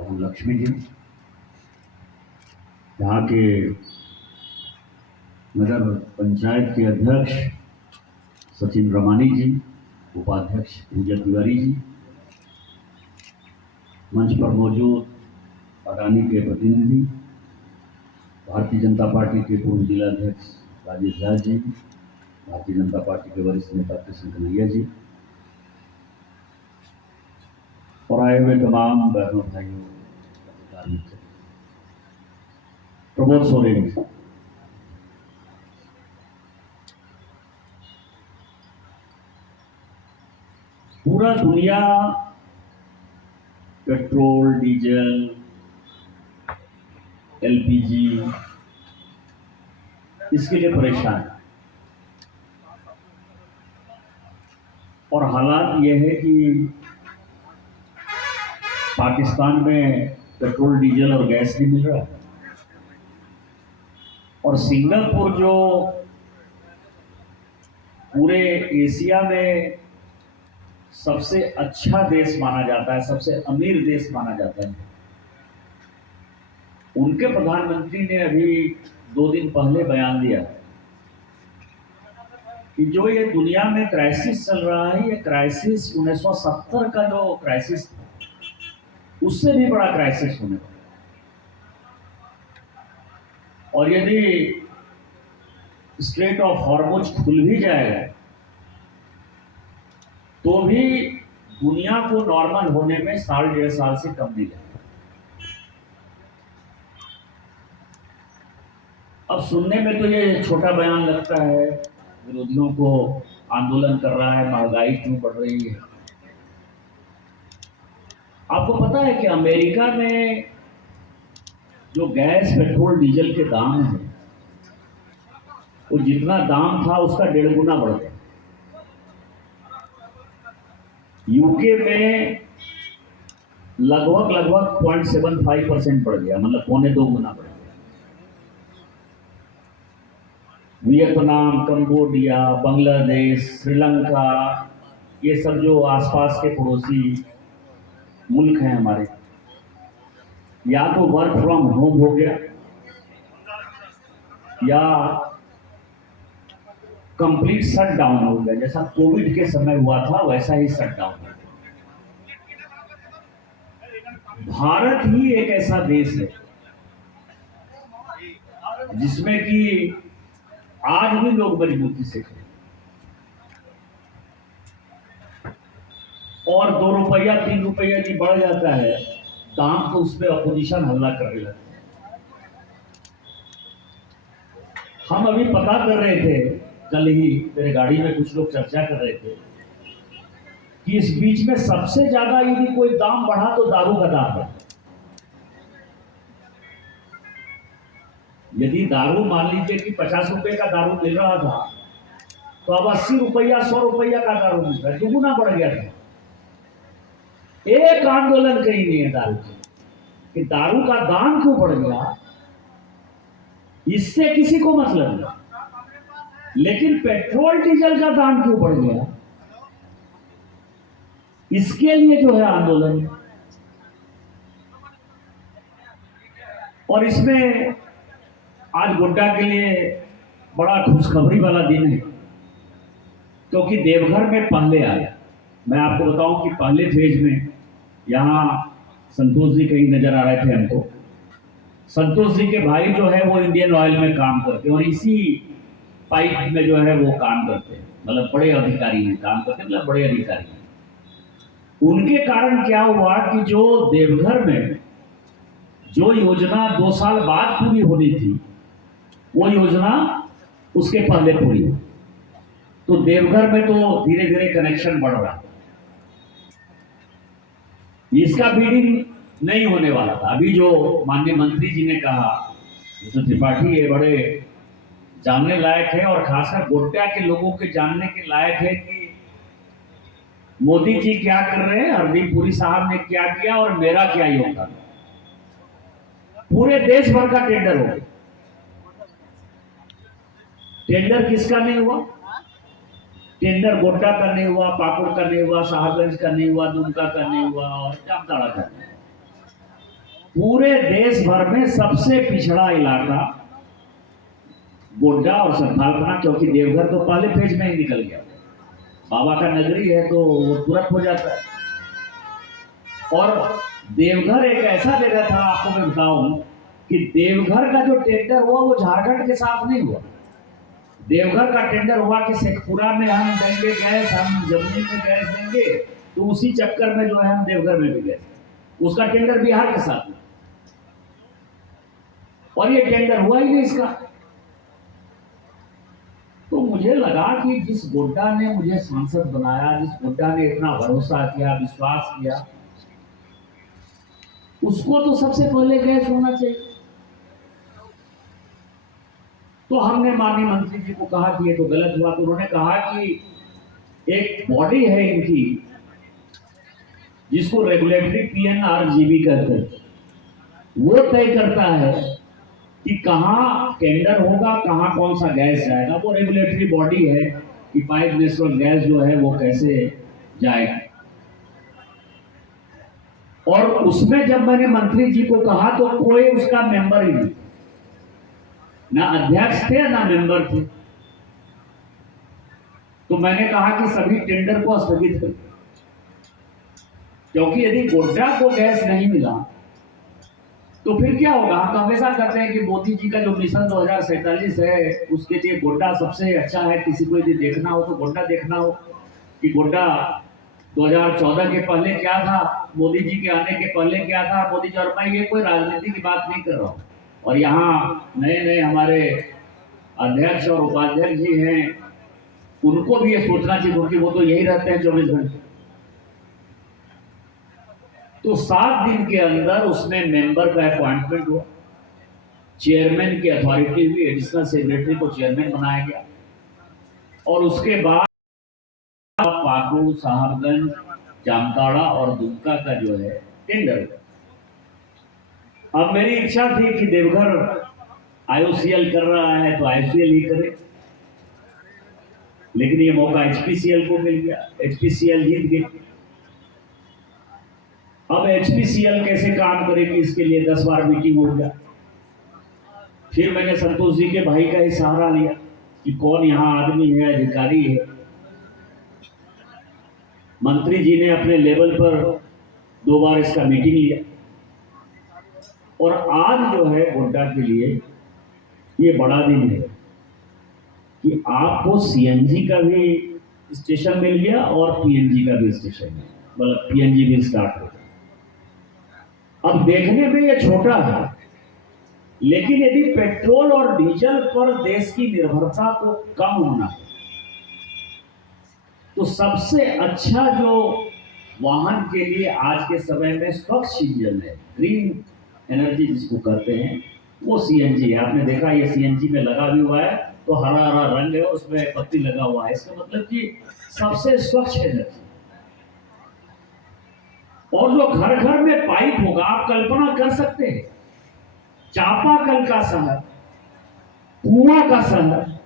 बहन लक्ष्मी जी, यहाँ के नगर पंचायत के अध्यक्ष सचिन रमानी जी, उपाध्यक्ष पूजा तिवारी जी, मंच पर मौजूद अडानी के प्रतिनिधि, भारतीय जनता पार्टी के पूर्व जिलाध्यक्ष राजेश झा जी, भारतीय जनता पार्टी के वरिष्ठ नेता कृष्ण कन्हैया जी और आए हुए तमाम बहनों भाइयों, प्रमोद सोरेन जी, पूरा दुनिया पेट्रोल, डीजल, एलपीजी इसके लिए परेशान है और हालात यह है कि पाकिस्तान में पेट्रोल, डीजल और गैस नहीं मिल रहा है और सिंगापुर जो पूरे एशिया में सबसे अच्छा देश माना जाता है, सबसे अमीर देश माना जाता है, उनके प्रधानमंत्री ने अभी 2 दिन पहले बयान दिया कि जो ये दुनिया में क्राइसिस चल रहा है, ये क्राइसिस 1970 का जो क्राइसिस था उससे भी बड़ा क्राइसिस होने वाला और यदि स्ट्रेट ऑफ हॉर्मुज खुल भी जाएगा तो भी दुनिया को नॉर्मल होने में 1.5 साल से कम नहीं लगेगा। अब सुनने में तो ये छोटा बयान लगता है, विरोधियों को आंदोलन कर रहा है, महंगाई क्यों बढ़ रही है। आपको पता है कि अमेरिका में जो गैस, पेट्रोल, डीजल के दाम हैं वो जितना दाम था उसका 1.5 गुना बढ़ गया। यूके में लगभग 0.75% बढ़ गया, मतलब 1.25 गुना बढ़ गया। वियतनाम, कंबोडिया, बांग्लादेश, श्रीलंका, ये सब जो आसपास के पड़ोसी मुल्क हैं हमारे, या तो वर्क फ्रॉम होम हो गया या कंप्लीट शट डाउन हो गया। जैसा कोविड के समय हुआ था वैसा ही शट डाउन हो गया। भारत ही एक ऐसा देश है जिसमें कि आज भी लोग मजबूती से खड़े और 2 रुपया 3 रुपया यदि बढ़ जाता है दाम तो उस पर अपोजिशन हल्ला करने लगता है। हम अभी पता कर रहे थे, कल ही मेरे गाड़ी में कुछ लोग चर्चा कर रहे थे कि इस बीच में सबसे ज्यादा यदि कोई दाम बढ़ा तो दारू का दाम बढ़ा। यदि दारू मान लीजिए कि 50 रुपए का दारू मिल रहा था तो अब 80 रुपया 100 रुपया का दारू मिल रहा है, 2 गुना बढ़ गया था। एक आंदोलन कहीं नहीं है दारू के कि दारू का दाम क्यों बढ़ गया, इससे किसी को मतलब नहीं, लेकिन पेट्रोल डीजल का दाम क्यों बढ़ गया इसके लिए जो है आंदोलन। और इसमें आज गोड्डा के लिए बड़ा खुशखबरी वाला दिन है क्योंकि देवघर में पहले आया। मैं आपको बताऊं कि पहले फेज में यहाँ संतोष जी कहीं नजर आ रहे थे हमको। संतोष जी के भाई जो है वो इंडियन ऑयल में काम करते हैं और इसी पाइप में जो है वो काम करते हैं, मतलब बड़े अधिकारी हैं, काम करते हैं मतलब बड़े अधिकारी हैं। उनके कारण क्या हुआ कि जो देवघर में जो योजना 2 साल बाद पूरी होनी थी वो योजना उसके पहले पूरी हुई, तो देवघर में तो धीरे धीरे कनेक्शन बढ़ रहा है। इसका बीडिंग नहीं होने वाला था। अभी जो माननीय मंत्री जी ने कहा, जैसे त्रिपाठी ये बड़े जानने लायक है और खासकर गोड्डा के लोगों के जानने के लायक है कि मोदी जी क्या कर रहे हैं, हरदीप पुरी साहब ने क्या किया और मेरा क्या योगदान। पूरे देश भर का टेंडर हो गया। टेंडर किसका नहीं हुआ? टेंडर गोड्डा का नहीं हुआ, पाकुड़ का नहीं हुआ, साहबगंज का नहीं हुआ, दुमका का नहीं हुआ और जामताड़ा का नहीं हुआ। पूरे देश भर में सबसे पिछड़ा इलाका गोड्डा और संथालपना, क्योंकि देवघर तो पहले फेज में ही निकल गया, बाबा का नगरी है तो वो तुरंत हो जाता है। और देवघर एक ऐसा जगह था, आपको मैं बताऊं कि देवघर का जो टेंडर हुआ वो झारखंड के साथ नहीं हुआ। देवघर का टेंडर हुआ कि शेखपुरा में हम देंगे गैस, हम जमीन में गैस देंगे, तो उसी चक्कर में जो है हम देवघर में भी गए, उसका टेंडर बिहार के साथ हुआ और ये टेंडर हुआ ही नहीं इसका। तो मुझे लगा कि जिस गोड्डा ने मुझे सांसद बनाया, जिस गोड्डा ने इतना भरोसा किया, विश्वास किया, उसको तो सबसे पहले गैस होना चाहिए। तो हमने माननीय मंत्री जी को कहा कि ये तो गलत हुआ। तो उन्होंने कहा कि एक बॉडी है इनकी जिसको रेगुलेटरी PNRGB कहते हैं, वो तय करता है कि कहाँ टेंडर होगा, कहाँ कौन सा गैस जाएगा। वो रेगुलेटरी बॉडी है कि पाइप नेचुरल गैस जो है वो कैसे जाएगा। और उसमें जब मैंने मंत्री जी को कहा तो कोई उसका मेंबर ही नहीं, ना अध्यक्ष थे ना मेंबर थे। तो मैंने कहा कि सभी टेंडर को स्थगित कर, क्योंकि यदि गोड्डा को गैस नहीं मिला तो फिर क्या होगा। हम हमेशा कहते हैं कि मोदी जी का जो मिशन 2047 है उसके लिए गोड्डा सबसे अच्छा है। किसी को यदि देखना हो तो गोड्डा देखना हो कि गोड्डा 2014 के पहले क्या था, मोदी जी के आने के पहले क्या था। मोदी जी, और मैं ये कोई राजनीति की बात नहीं कर रहा हूँ, और यहाँ नए नए हमारे अध्यक्ष और उपाध्यक्ष जी हैं, उनको भी ये सोचना चाहिए क्योंकि वो तो यही रहते हैं 24 घंटे। तो 7 दिन के अंदर उसमें मेंबर का अपॉइंटमेंट हुआ, चेयरमैन की अथॉरिटी हुई, एडिशनल सेक्रेटरी को चेयरमैन बनाया गया, और उसके बाद पाकुड़, साहबगंज, जामताड़ा और दुमका का जो है टेंडर। अब मेरी इच्छा थी कि देवघर IOCL कर रहा है तो IOCL ही करे, लेकिन ये मौका HPCL को मिल गया, HPCL जीत गई। अब HPCL कैसे काम करेगी इसके लिए 10 बार मीटिंग हो गया। फिर मैंने संतोष जी के भाई का ही सहारा लिया कि कौन यहाँ आदमी है, अधिकारी है। मंत्री जी ने अपने लेवल पर 2 बार इसका मीटिंग लिया, और आज जो है गोड्डा के लिए ये बड़ा दिन है कि आपको CNG का भी स्टेशन मिल गया और PNG का भी स्टेशन है, मतलब PNG भी स्टार्ट हो गया। अब देखने में ये छोटा है, लेकिन यदि पेट्रोल और डीजल पर देश की निर्भरता को कम होना है तो सबसे अच्छा जो वाहन के लिए आज के समय में स्वच्छ इंजन है, ग्रीन एनर्जी जिसको कहते हैं, वो CNG है। आपने देखा ये CNG में लगा भी हुआ है, तो हरा हरा रंग है, उसमें पत्ती लगा हुआ है, इसका मतलब कि सबसे स्वच्छ एनर्जी। और जो घर घर में पाइप होगा, आप कल्पना कर सकते हैं, चापाकल का शहर, कुआं का शहर।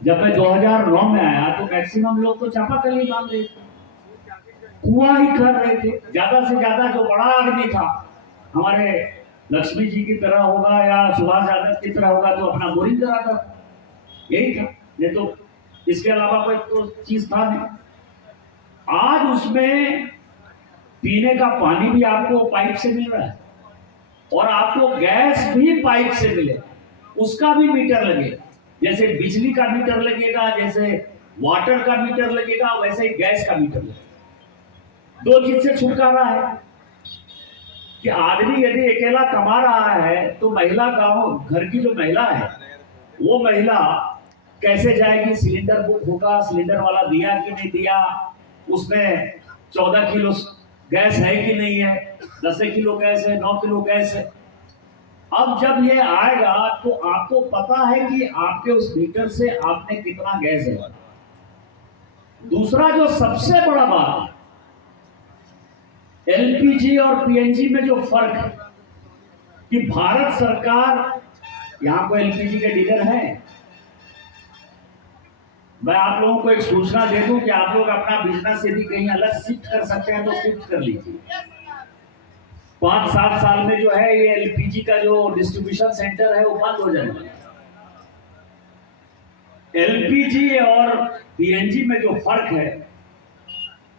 जब मैं 2009 में आया तो मैक्सिमम लोग तो चापाकल ही मान रहे थे, कुआं ही कर रहे थे। ज्यादा से ज्यादा जो बड़ा आदमी था, हमारे लक्ष्मी जी की तरह होगा या सुभाष यादव की तरह होगा, तो अपना बोरिंग कराता था, यही था। ये तो इसके अलावा कोई तो चीज था नहीं। आज उसमें पीने का पानी भी आपको पाइप से मिल रहा है, और आपको गैस भी पाइप से मिले, उसका भी मीटर लगेगा। जैसे बिजली का मीटर लगेगा, जैसे वाटर का मीटर लगेगा, वैसे ही गैस का मीटर लगेगा। 2 चीज से छुटकारा है कि आदमी यदि अकेला कमा रहा है तो महिला, गांव घर की जो महिला है, वो महिला कैसे जाएगी, सिलेंडर बुक होगा, सिलेंडर वाला दिया कि नहीं दिया, उसमें 14 किलो गैस है कि नहीं है, 10 किलो गैस है, 9 किलो गैस है। अब जब ये आएगा तो आपको पता है कि आपके उस मीटर से आपने कितना गैस है। दूसरा जो सबसे बड़ा बात है, LPG और PNG में जो फर्क है कि भारत सरकार, यहां कोई LPG के डीलर हैं, मैं आप लोगों को एक सूचना दे दूं कि आप लोग अपना बिजनेस यदि कहीं अलग शिफ्ट कर सकते हैं तो शिफ्ट कर लीजिए। 5-7 साल में जो है ये एलपीजी का जो डिस्ट्रीब्यूशन सेंटर है वो बंद हो जाने वाला है। एलपीजी और पीएनजी में जो फर्क है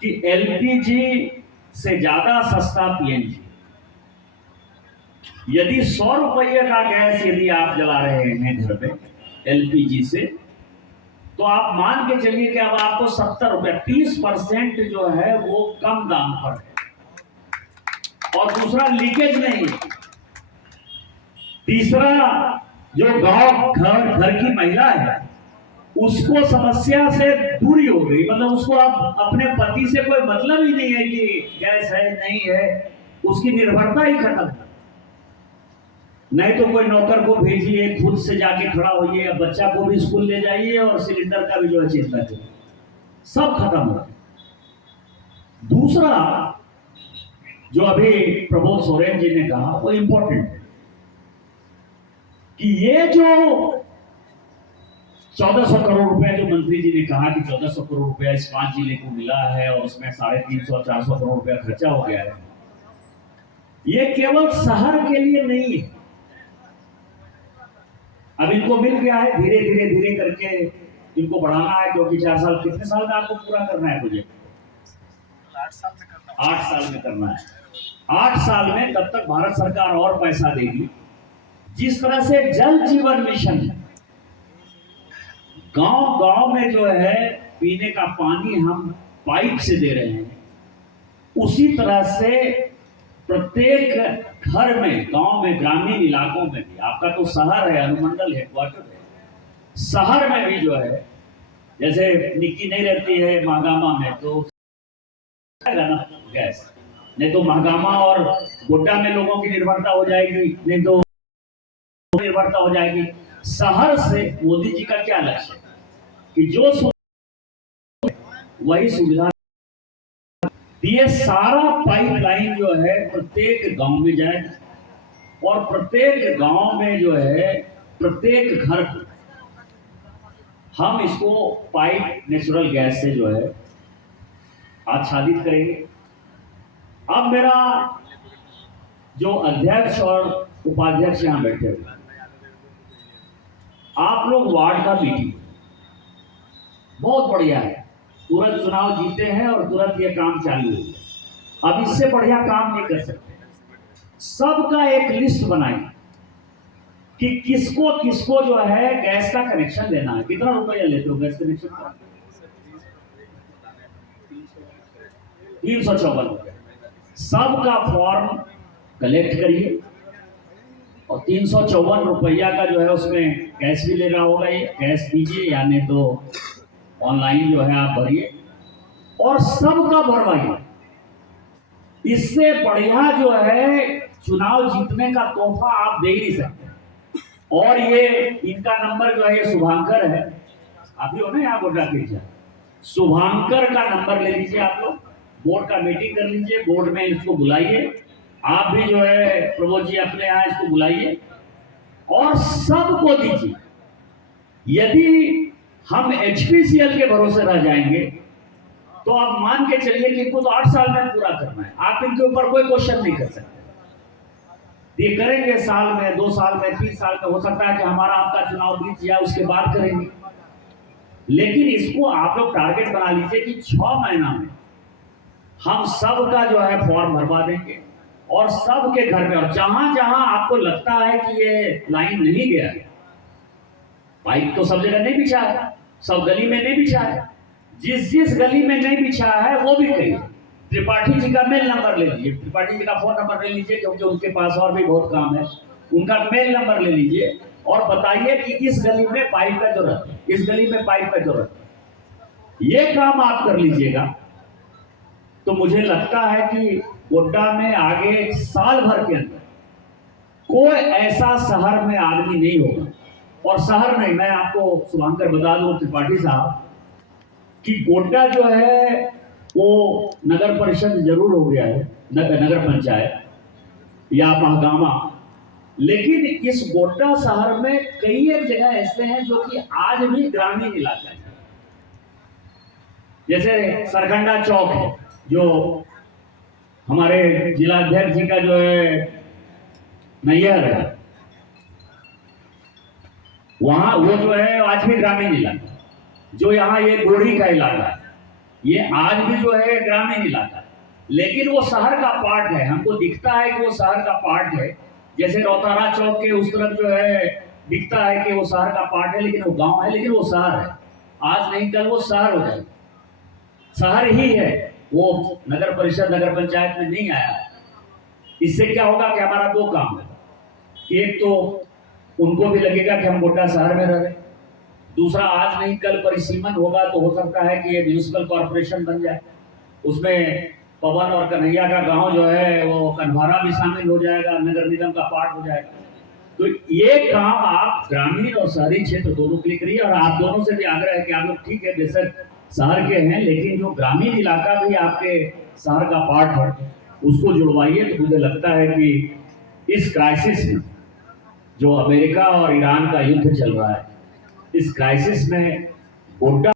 कि एलपीजी से ज्यादा सस्ता पीएनजी। यदि 100 रुपये का गैस यदि आप जला रहे हैं घर में एलपीजी से, तो आप मान के चलिए कि अब आपको 70 रुपये 30% जो है वो कम दाम पर है। और दूसरा लीकेज नहीं है। तीसरा, जो गांव घर की महिला है उसको समस्या से दूरी हो गई, मतलब उसको अब अपने पति से कोई मतलब ही नहीं है कि गैस है नहीं है, उसकी निर्भरता ही खत्म है। नहीं तो कोई नौकर को भेजिए, खुद से जाके खड़ा होइए, बच्चा को भी स्कूल ले जाइए और सिलेंडर का भी जो है चिंता करिए, सब खत्म हो गया। दूसरा जो अभी प्रमोद सोरेन जी ने कहा वो इंपॉर्टेंट है कि ये जो 1400 करोड़ रुपए जो मंत्री जी ने कहा कि 1400 करोड़ रुपया इस 5 जिले को मिला है और उसमें 350-400 करोड़ रुपया खर्चा हो गया है, ये केवल शहर के लिए नहीं है। अब इनको मिल गया है, धीरे धीरे धीरे करके इनको बढ़ाना है, क्योंकि 4 साल, कितने साल में आपको पूरा करना है? मुझे 8 साल में करना है। 8 साल में तब तक भारत सरकार और पैसा देगी। जिस तरह से जल जीवन मिशन गांव गांव में जो है पीने का पानी हम पाइप से दे रहे हैं, उसी तरह से प्रत्येक घर में, गांव में, ग्रामीण इलाकों में भी, आपका तो शहर है, अनुमंडल हेडक्वार्टर है, शहर में भी जो है, जैसे निक्की नहीं रहती है महागामा में, तो गैस नहीं तो महागामा और गोड्डा में लोगों की निर्भरता हो जाएगी, नहीं तो निर्भरता हो जाएगी। शहर से मोदी जी का क्या लक्ष्य है कि जो वही सुविधा, ये सारा पाइपलाइन जो है प्रत्येक गांव में जाए और प्रत्येक गांव में जो है प्रत्येक घर को हम इसको पाइप नेचुरल गैस से जो है आच्छादित करेंगे। अब मेरा जो अध्यक्ष और उपाध्यक्ष यहां बैठे हुए, आप लोग वार्ड का मीटिंग बहुत बढ़िया है, तुरंत चुनाव जीते हैं और तुरंत ये काम चालू हो गया। अब इससे बढ़िया काम नहीं कर सकते। सबका एक लिस्ट बनाइए कि किसको किसको जो है गैस का कनेक्शन देना है। कितना रुपया लेते हो गैस कनेक्शन का? 354 रुपये। सबका फॉर्म कलेक्ट करिए और 354 रुपया का जो है उसमें कैश भी ले रहा होगा, ये कैश दीजिए या नहीं तो ऑनलाइन जो है आप भरिए और सबका भरवाइए। इससे बढ़िया जो है चुनाव जीतने का तोहफा आप दे ही नहीं सकते। और ये इनका नंबर जो है ये शुभांकर है, आप ही हो ना यहाँ गोड्डा के, शुभांकर का नंबर ले लीजिए आप लोग, बोर्ड का मीटिंग कर लीजिए, बोर्ड में इसको बुलाइए, आप भी जो है प्रमोद जी अपने यहाँ इसको बुलाइए और सबको दीजिए। यदि हम एचपीसीएल के भरोसे रह जाएंगे तो आप मान के चलिए कि इनको तो 8 साल में पूरा करना है, आप इनके ऊपर कोई क्वेश्चन नहीं कर सकते। ये करेंगे साल में, 2 साल में, 3 साल में, हो सकता है कि हमारा आपका चुनाव बीत जाए उसके बाद करेंगे। लेकिन इसको आप लोग टारगेट बना लीजिए कि 6 महीना में हम सबका जो है फॉर्म भरवा देंगे और सबके घर में, और जहां जहां आपको लगता है कि ये लाइन नहीं गया, पाइप तो सब जगह नहीं बिछा है, सब गली में नहीं बिछा है, जिस जिस गली में नहीं बिछा है वो भी कहिए। त्रिपाठी जी का मेल नंबर ले लीजिए, त्रिपाठी जी का फोन नंबर ले लीजिए, क्योंकि उनके पास और भी बहुत काम है, उनका मेल नंबर ले लीजिए और बताइए कि इस गली में पाइप का जरूरत है, इस गली में पाइप का जरूरत है। ये काम आप कर लीजिएगा तो मुझे लगता है कि गोड्डा में आगे साल भर के अंदर कोई ऐसा शहर में आदमी नहीं होगा। और शहर नहीं, मैं आपको शुभांकर बता दूं त्रिपाठी साहब कि गोड्डा जो है वो नगर परिषद जरूर हो गया है, नगर पंचायत या महागामा, लेकिन इस गोड्डा शहर में कई एक जगह ऐसे हैं जो कि आज भी ग्रामीण इलाका है। जैसे सरकंडा चौक है जो हमारे जिला अध्यक्ष जी का जो है नैयर है, वहां वो जो है आज भी ग्रामीण इलाका, जो यहाँ ये गोढ़ी का इलाका है, ये आज भी जो है ग्रामीण इलाका है, लेकिन वो शहर का पार्ट है। हमको दिखता है कि वो शहर का पार्ट है, जैसे रौतारा चौक के उस तरफ जो है दिखता है कि वो शहर का पार्ट है, लेकिन वो गांव है, लेकिन वो शहर है। आज नहीं कल वो शहर हो जाएगा, शहर ही है वो, नगर परिषद नगर पंचायत में नहीं आया। इससे क्या होगा कि हमारा दो काम है, एक तो उनको भी लगेगा कि हम गोड्डा शहर में रह रहे, दूसरा आज नहीं कल परिसीमन होगा तो हो सकता है कि ये म्यूनिसिपल कॉरपोरेशन बन जाए, उसमें पवन और कन्हैया का गांव जो है वो कन्हारा भी शामिल हो जाएगा, नगर निगम का पार्ट हो जाएगा। तो ये काम आप ग्रामीण और शहरी क्षेत्र दोनों के लिए करिए, और आप दोनों से भी आग्रह है कि आप लोग ठीक है बेशक शहर के हैं, लेकिन जो ग्रामीण इलाका भी आपके शहर का पार्ट है उसको जुड़वाइए। तो मुझे लगता है कि इस क्राइसिस में जो अमेरिका और ईरान का युद्ध चल रहा है, इस क्राइसिस में गोड्डा